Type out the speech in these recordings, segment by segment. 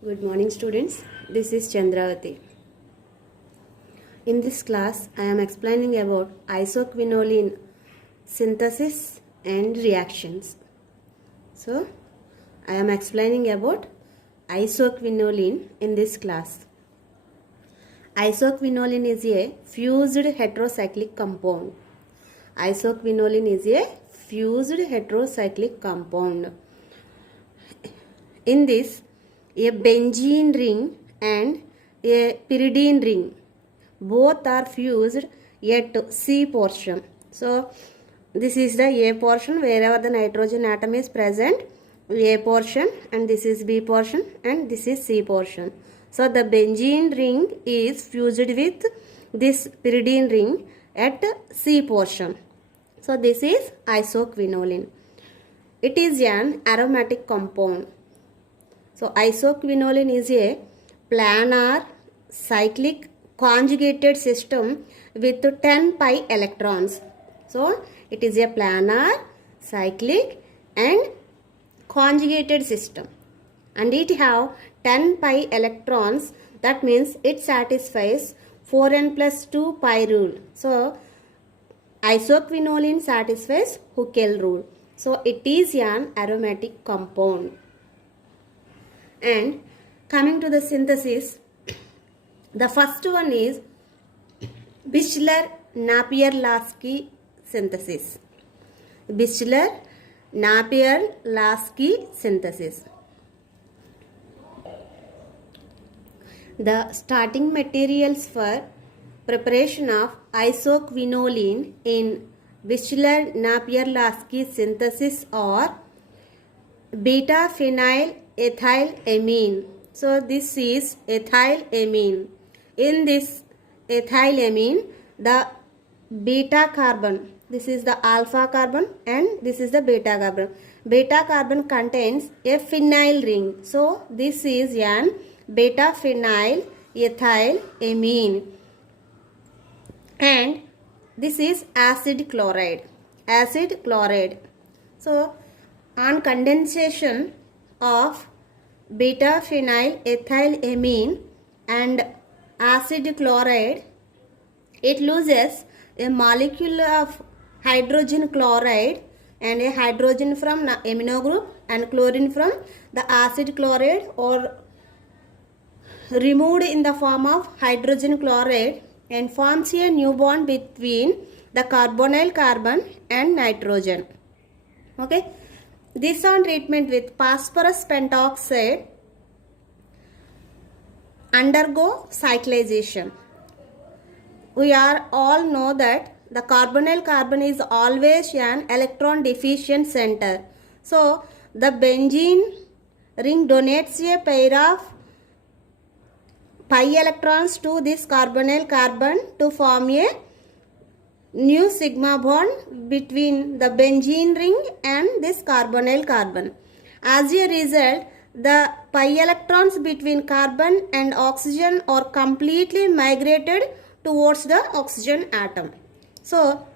Good morning, students. This is Chandravati. In this class, I am explaining about isoquinoline synthesis and reactions. So, I am explaining about isoquinoline in this class. Isoquinoline is a fused heterocyclic compound. Isoquinoline is a fused heterocyclic compound. In this, a benzene ring and a pyridine ring both are fused at C portion. So this is the A portion wherever the nitrogen atom is present, A portion, and this is B portion and this is C portion. So the benzene ring is fused with this pyridine ring at C portion. So this is isoquinoline. It is an aromatic compound. So isoquinoline is a planar cyclic conjugated system with 10 pi electrons. So it is a planar cyclic and conjugated system, and it have 10 pi electrons. That means it satisfies 4n plus 2 pi rule. So isoquinoline satisfies Huckel rule. So it is an aromatic compound. And coming to the synthesis, the first one is Bichler-Napier-Lasky synthesis. Bichler-Napier-Lasky synthesis. The starting materials for preparation of isoquinoline in Bichler-Napier-Lasky synthesis are beta-phenyl ethylamine. So this is ethylamine. In this ethylamine, the beta carbon, this is the alpha carbon and this is the beta carbon. Beta carbon contains a phenyl ring. So this is an beta phenyl ethylamine. And this is acid chloride. Acid chloride. So on condensation of beta phenyl ethylamine and acid chloride, it loses a molecule of hydrogen chloride and a hydrogen from amino group and chlorine from the acid chloride, or removed in the form of hydrogen chloride, and forms a new bond between the carbonyl carbon and nitrogen. Okay. This on treatment with phosphorus pentoxide undergo cyclization. We all know that the carbonyl carbon is always an electron deficient center. So the benzene ring donates a pair of pi electrons to this carbonyl carbon to form a new sigma bond between the benzene ring and this carbonyl carbon. As a result, the pi electrons between carbon and oxygen are completely migrated towards the oxygen atom. So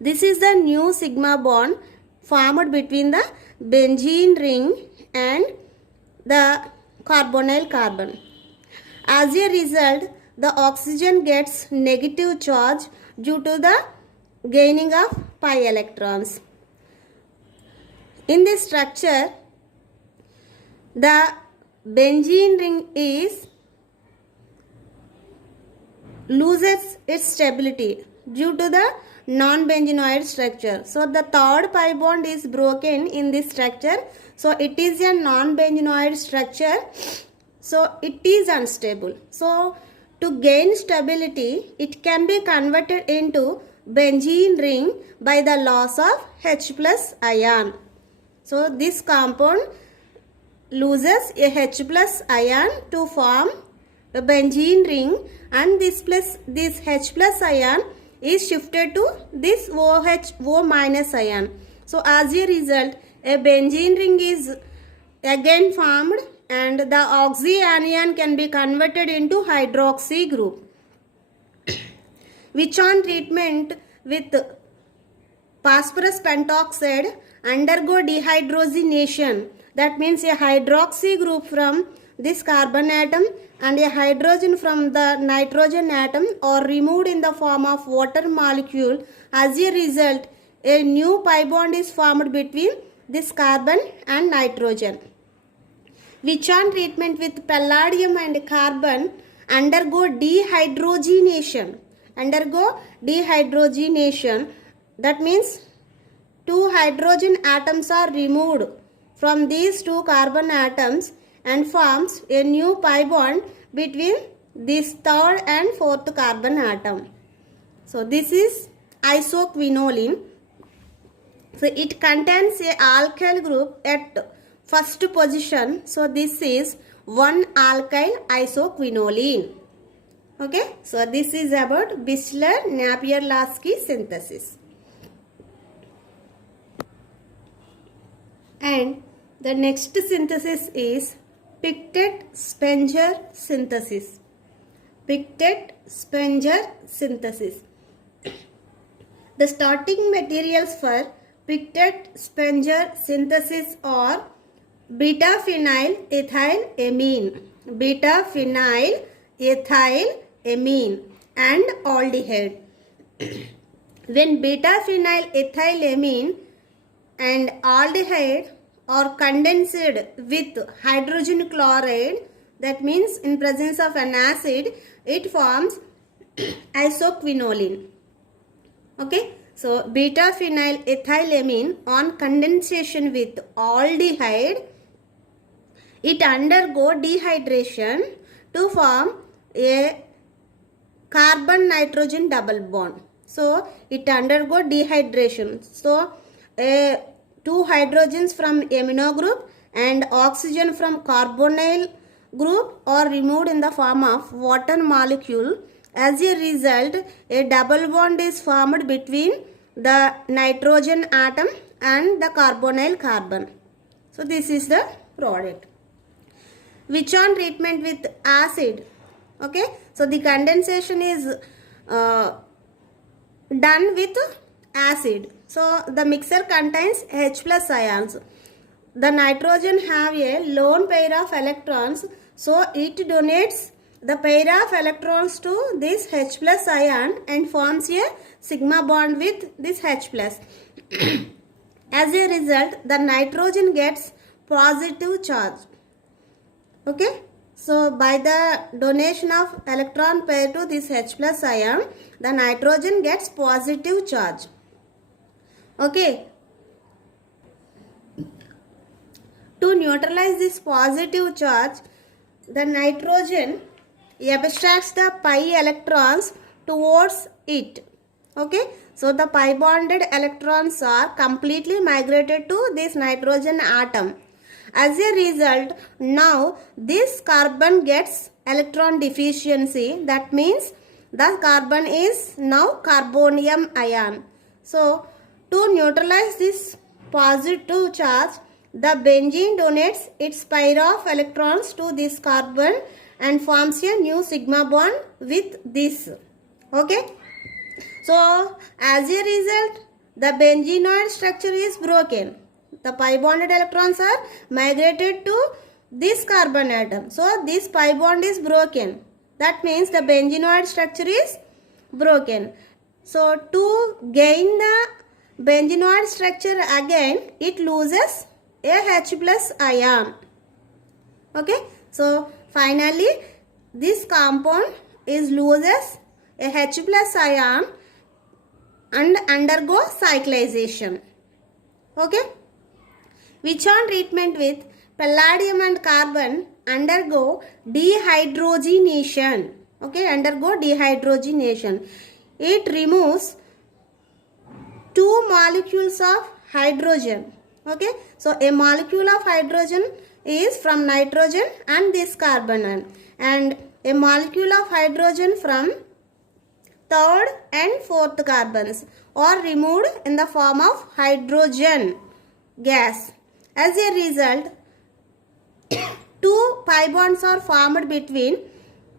this is the new sigma bond formed between the benzene ring and the carbonyl carbon. As a result, the oxygen gets negative charge due to the gaining of pi electrons. In this structure, the benzene ring loses its stability due to the non-benzenoid structure. So the third pi bond is broken in this structure. So it is a non-benzenoid structure. So it is unstable. So to gain stability, it can be converted into benzene ring by the loss of H plus ion. So this compound loses a H plus ion to form the benzene ring, and this H plus ion is shifted to this O minus ion. So as a result, a benzene ring is again formed, and the oxyanion can be converted into hydroxy group, which on treatment with phosphorus pentoxide undergo dehydrogenation. That means a hydroxy group from this carbon atom and a hydrogen from the nitrogen atom are removed in the form of water molecule. As a result, a new pi bond is formed between this carbon and nitrogen. Witron treatment with palladium and carbon undergo dehydrogenation. That means two hydrogen atoms are removed from these two carbon atoms and forms a new pi bond between this third and fourth carbon atom. So this is isoquinoline. So it contains a alkyl group at first position. So this is 1-alkyl isoquinoline. Okay, so this is about Bichler-Napier-Lasky synthesis. And the next synthesis is Pictet-Spenger synthesis. Pictet-Spenger synthesis. The starting materials for Pictet-Spenger synthesis are beta-phenyl ethylamine, and aldehyde. When beta-phenyl ethylamine and aldehyde are condensed with hydrogen chloride, that means in presence of an acid, it forms isoquinoline. Okay, so beta-phenyl ethylamine on condensation with aldehyde, it undergo dehydration to form a carbon-nitrogen double bond. So it undergo dehydration. So two hydrogens from amino group and oxygen from carbonyl group are removed in the form of water molecule. As a result, a double bond is formed between the nitrogen atom and the carbonyl carbon. So this is the product. Witron treatment with acid. Okay, so the condensation is done with acid. So the mixture contains H plus ions. The nitrogen have a lone pair of electrons, so it donates the pair of electrons to this H plus ion and forms a sigma bond with this H plus. As a result, the nitrogen gets positive charge. Okay, so by the donation of electron pair to this H plus ion, the nitrogen gets positive charge. Okay, to neutralize this positive charge, the nitrogen abstracts the pi electrons towards it. Okay, so the pi bonded electrons are completely migrated to this nitrogen atom. As a result, now this carbon gets electron deficiency. That means the carbon is now carbonium ion. So to neutralize this positive charge, the benzene donates its pair of electrons to this carbon and forms a new sigma bond with this. Okay, so as a result, the benzenoid structure is broken. The pi bonded electrons are migrated to this carbon atom. So this pi bond is broken. That means the benzenoid structure is broken. So to gain the benzenoid structure again, it loses a H plus ion. Okay, so finally this compound is loses a H plus ion and undergo cyclization. Okay, Witron treatment with palladium and carbon undergo dehydrogenation. Okay, undergo dehydrogenation. It removes two molecules of hydrogen. Okay, so a molecule of hydrogen is from nitrogen and this carbon, and a molecule of hydrogen from third and fourth carbons are removed in the form of hydrogen gas. As a result, two pi bonds are formed between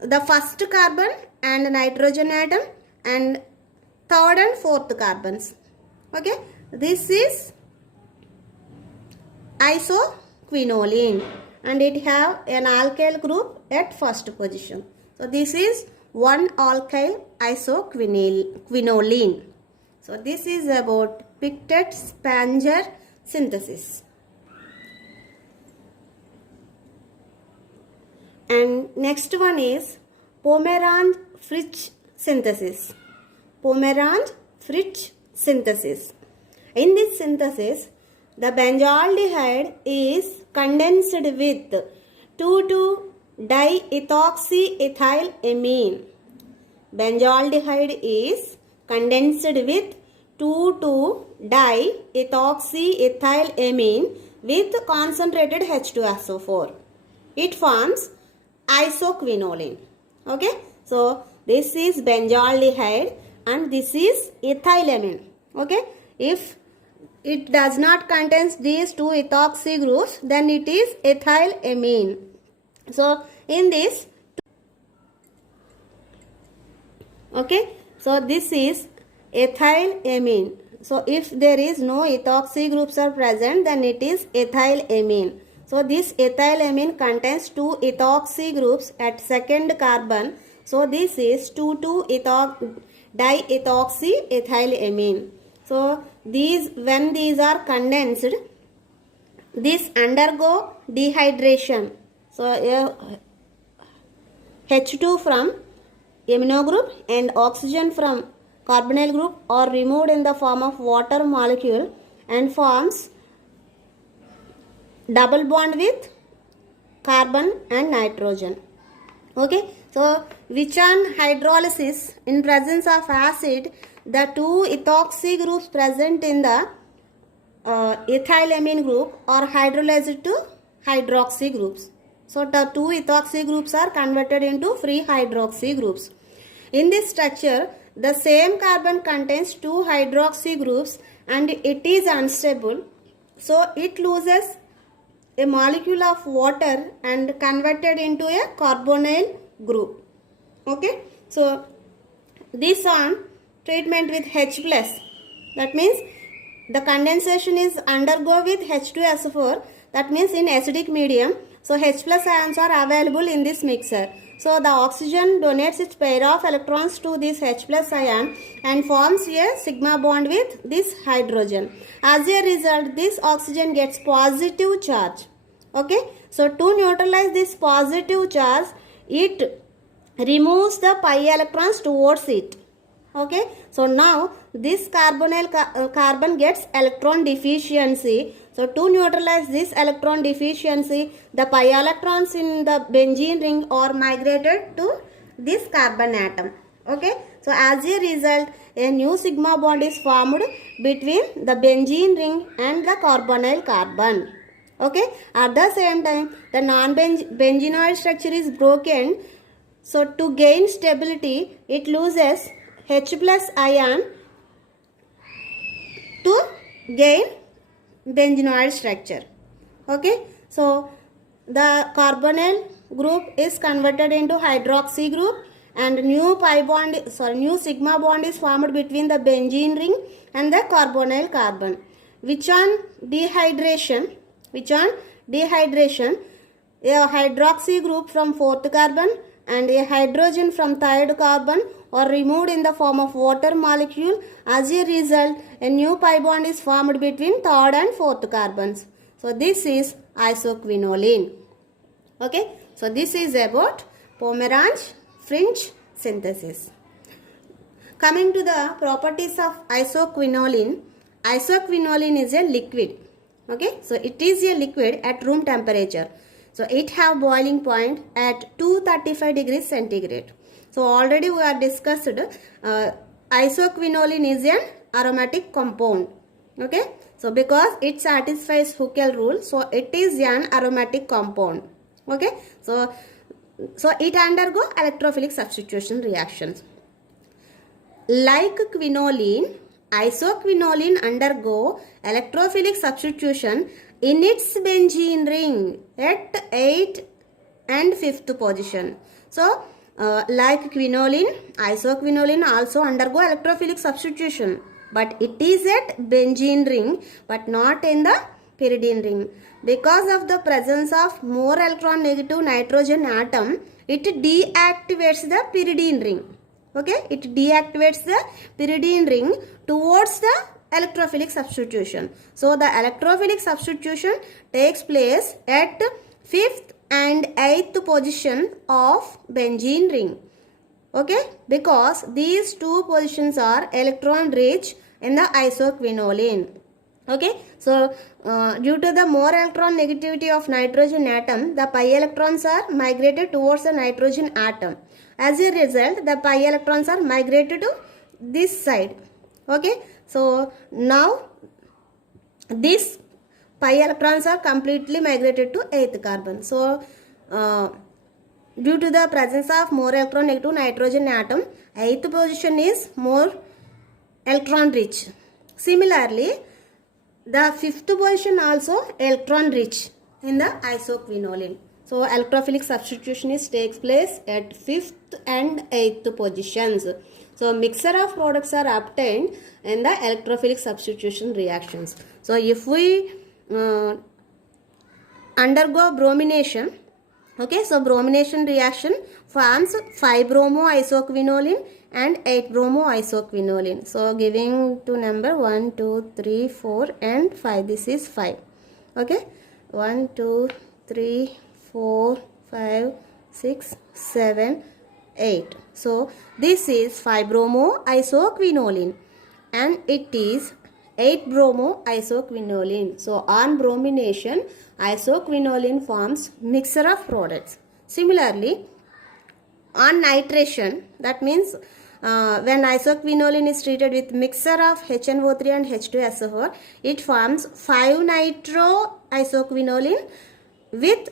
the first carbon and nitrogen atom and third and fourth carbons. Okay, this is isoquinoline. and it have an alkyl group at first position. So this is 1-alkyl isoquinoline. So this is about Pictet-Spengler synthesis. And next one is Pomerange-Fritsch synthesis. Pomerange-Fritsch synthesis. In this synthesis, the benzaldehyde is condensed with 2,2-diethoxyethylamine. Benzaldehyde is condensed with 2,2-diethoxyethylamine with concentrated H2SO4. It forms isoquinoline. Okay, so this is benzaldehyde and this is ethylamine. Okay, if it does not contain these two ethoxy groups, then it is ethylamine. So in this, okay, so this is ethylamine. So if there is no ethoxy groups are present, then it is ethylamine. So this ethylamine contains two ethoxy groups at second carbon. So this is 2,2-diethoxyethylamine. So when these are condensed, these undergo dehydration. So H2 from amino group and oxygen from carbonyl group are removed in the form of water molecule and forms double bond with carbon and nitrogen. Okay, so which on hydrolysis in presence of acid, the two ethoxy groups present in the ethylamine group are hydrolyzed to hydroxy groups. So the two ethoxy groups are converted into free hydroxy groups. In this structure, the same carbon contains two hydroxy groups and it is unstable. So it loses a molecule of water and converted into a carbonyl group. Okay, so this on treatment with H+, that means the condensation is undergo with H2SO4, that means in acidic medium. So H+ ions are available in this mixer. So the oxygen donates its pair of electrons to this H+ ion and forms a sigma bond with this hydrogen. As a result, this oxygen gets positive charge. Okay, so to neutralize this positive charge, it removes the pi electrons towards it. Okay, so now this carbon gets electron deficiency. So to neutralize this electron deficiency, the pi electrons in the benzene ring are migrated to this carbon atom. Okay, so as a result, a new sigma bond is formed between the benzene ring and the carbonyl carbon. Okay, at the same time, the non-benzenoid structure is broken. So to gain stability, it loses H+ ion to gain benzenoid structure. Okay, so the carbonyl group is converted into hydroxy group and new sigma bond is formed between the benzene ring and the carbonyl carbon. Which on dehydration, a hydroxy group from fourth carbon and a hydrogen from third carbon are removed in the form of water molecule. As a result, a new pi bond is formed between third and fourth carbons. So this is isoquinoline. Okay, so this is about Pomerange-Fritsch synthesis. Coming to the properties of isoquinoline, isoquinoline is a liquid. Okay, so it is a liquid at room temperature. So it have boiling point at 235 degrees centigrade. So already we have discussed isoquinoline is an aromatic compound. Okay, so because it satisfies Huckel rule, so it is an aromatic compound. Okay, so it undergo electrophilic substitution reactions. Like quinoline, isoquinoline undergo electrophilic substitution in its benzene ring at 8th and 5th position. So like quinoline, isoquinoline also undergo electrophilic substitution, but it is at benzene ring but not in the pyridine ring. Because of the presence of more electron negative nitrogen atom, it deactivates the pyridine ring. Okay, it deactivates the pyridine ring towards the electrophilic substitution. So the electrophilic substitution takes place at 5th and 8th position of benzene ring. Okay, because these two positions are electron rich in the isoquinoline. Okay, so due to the more electron negativity of nitrogen atom, the pi electrons are migrated towards the nitrogen atom. As a result, the pi electrons are migrated to this side. Okay, so now these pi electrons are completely migrated to 8th carbon. So due to the presence of more electron negative nitrogen atom, 8th position is more electron rich. Similarly, the 5th position also electron rich in the isoquinoline. So electrophilic substitution takes place at 5th and 8th positions. So mixture of products are obtained in the electrophilic substitution reactions. So if we undergo bromination, okay, so bromination reaction forms 5-bromo isoquinoline and 8-bromo isoquinoline. So giving to number 1, 2, 3, 4 and 5. This is 5. Okay, 1, 2, 3, 4, 5, 6, 7, 8. So this is 5-bromo isoquinoline and it is 8-bromo isoquinoline. So on bromination, isoquinoline forms mixture of products. Similarly, on nitration, that means when isoquinoline is treated with mixture of HNO3 and H2SO4, it forms 5-nitro isoquinoline with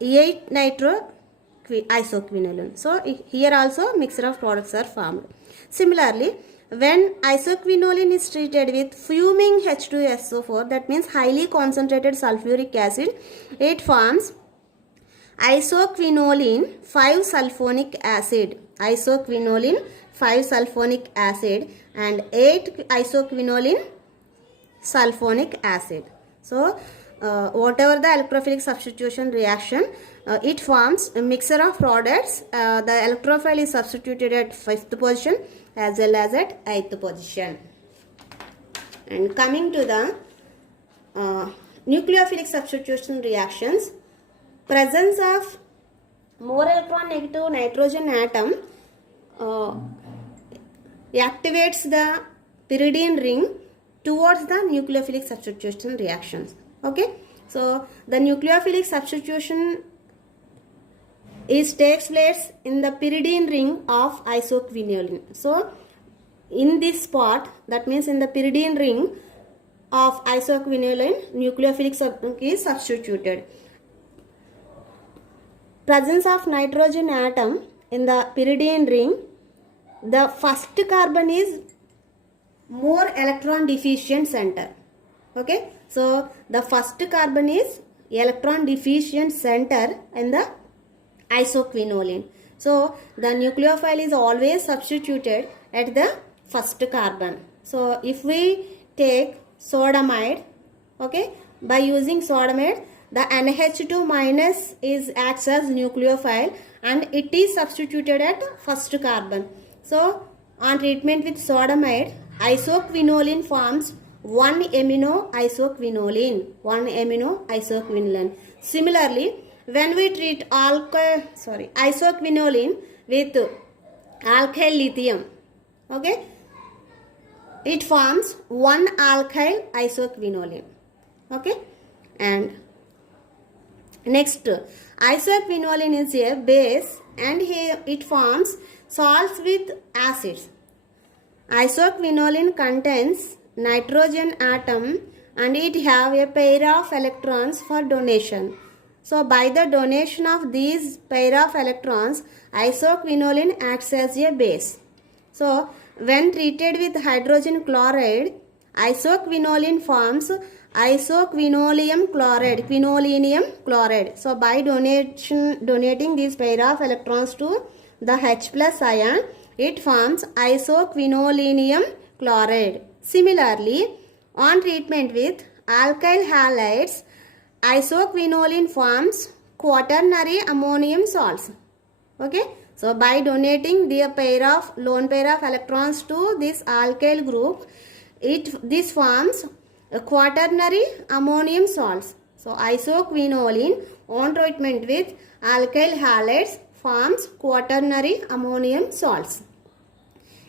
8-nitro isoquinoline. So here also mixture of products are formed. Similarly, when isoquinoline is treated with fuming H2SO4, that means highly concentrated sulfuric acid, it forms isoquinoline 5-sulfonic acid. Isoquinoline 5-sulfonic acid and 8-isoquinoline sulfonic acid. So whatever the electrophilic substitution reaction, it forms a mixture of products. The electrophile is substituted at 5th position as well as at 8th position. And coming to the nucleophilic substitution reactions, presence of more electron negative nitrogen atom activates the pyridine ring towards the nucleophilic substitution reactions. Okay, so the nucleophilic substitution takes place in the pyridine ring of isoquinoline. So in this spot, that means in the pyridine ring of isoquinoline, nucleophilic is substituted. Presence of nitrogen atom in the pyridine ring, the first carbon is more electron deficient center. Okay, so the first carbon is electron deficient center in the isoquinoline. So the nucleophile is always substituted at the first carbon. So if we take sodamide, okay, by using sodamide, the NH2 minus acts as nucleophile and it is substituted at first carbon. So on treatment with sodamide, isoquinoline forms 1-amino isoquinoline. Similarly, when we treat isoquinoline with alkyl lithium, okay, it forms 1-alkyl isoquinoline. Okay, and next, isoquinoline is a base and here it forms salts with acids. Isoquinoline contains nitrogen atom and it have a pair of electrons for donation. So by the donation of these pair of electrons, isoquinoline acts as a base. So when treated with hydrogen chloride, isoquinoline forms isoquinolium chloride, So by donating these pair of electrons to the H plus ion, it forms isoquinolinium chloride. Similarly, on treatment with alkyl halides, isoquinoline forms quaternary ammonium salts. Okay, so by donating the lone pair of electrons to this alkyl group, this forms a quaternary ammonium salts. So isoquinoline on treatment with alkyl halides forms quaternary ammonium salts.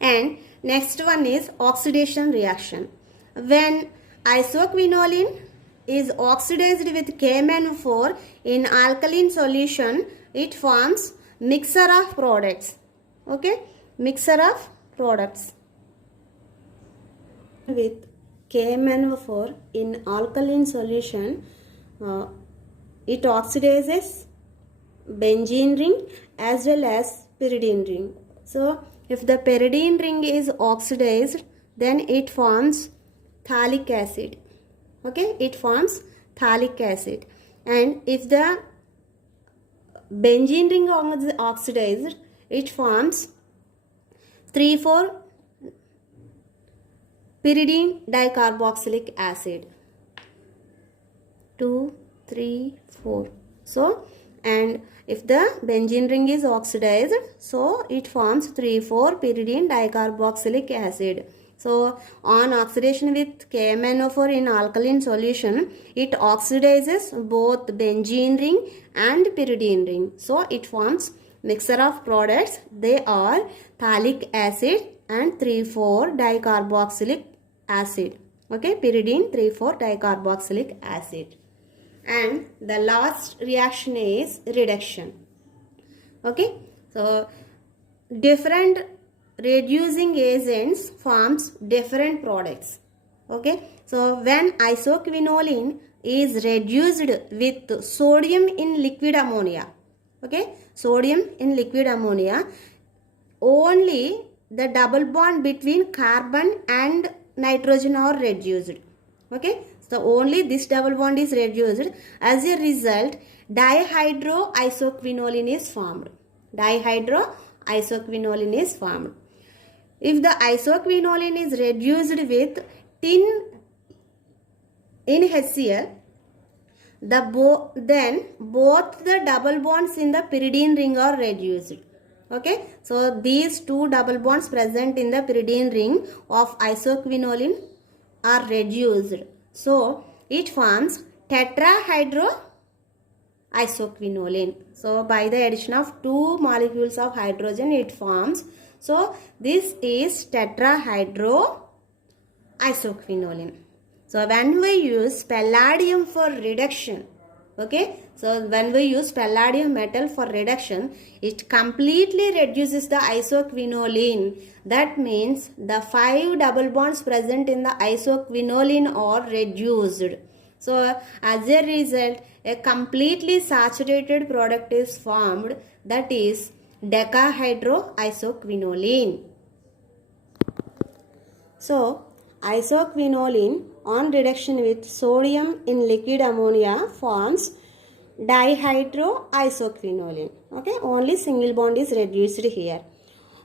And next one is oxidation reaction. When isoquinoline is oxidized with KMnO4 in alkaline solution, it forms mixture of products. Okay, mixture of products. With KMnO4 in alkaline solution, it oxidizes benzene ring as well as pyridine ring. So if the pyridine ring is oxidized, then it forms phthalic acid. Okay, it forms phthalic acid. And if the benzene ring is oxidized, it forms 3,4 pyridine dicarboxylic acid. 2, 3, 4. So, and if the benzene ring is oxidized, so it forms 3,4 pyridine dicarboxylic acid. So on oxidation with KMnO4 in alkaline solution, it oxidizes both benzene ring and pyridine ring. So it forms mixture of products. They are phthalic acid and 3,4 dicarboxylic acid. Okay, pyridine 3,4 dicarboxylic acid. And the last reaction is reduction. Okay, so different reducing agents forms different products. Okay, so when isoquinoline is reduced with sodium in liquid ammonia, okay, sodium in liquid ammonia, only the double bond between carbon and nitrogen are reduced. Okay, so only this double bond is reduced. As a result, dihydroisoquinoline is formed. Dihydroisoquinoline is formed. If the isoquinoline is reduced with tin in HCl, then both the double bonds in the pyridine ring are reduced. Okay, so these two double bonds present in the pyridine ring of isoquinoline are reduced. So it forms tetrahydroisoquinoline. So by the addition of two molecules of hydrogen, it forms. So this is tetrahydroisoquinoline. So when we use palladium for reduction, okay, so when we use palladium metal for reduction, it completely reduces the isoquinoline. That means the 5 double bonds present in the isoquinoline are reduced. So as a result, a completely saturated product is formed, that is decahydroisoquinoline. So isoquinoline on reduction with sodium in liquid ammonia forms dihydroisoquinoline. Okay, only single bond is reduced here.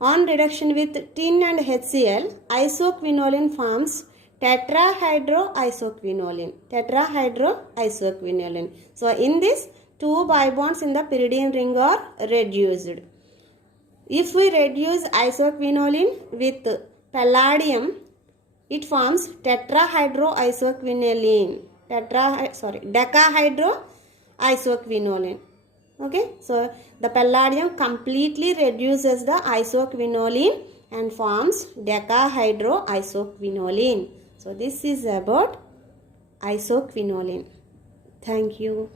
On reduction with tin and HCl, isoquinoline forms tetrahydroisoquinoline. Tetrahydroisoquinoline. So in this, two pi bonds in the pyridine ring are reduced. If we reduce isoquinoline with palladium, it forms tetrahydroisoquinoline. Decahydroisoquinoline. Okay, so the palladium completely reduces the isoquinoline and forms decahydroisoquinoline. So this is about isoquinoline. Thank you.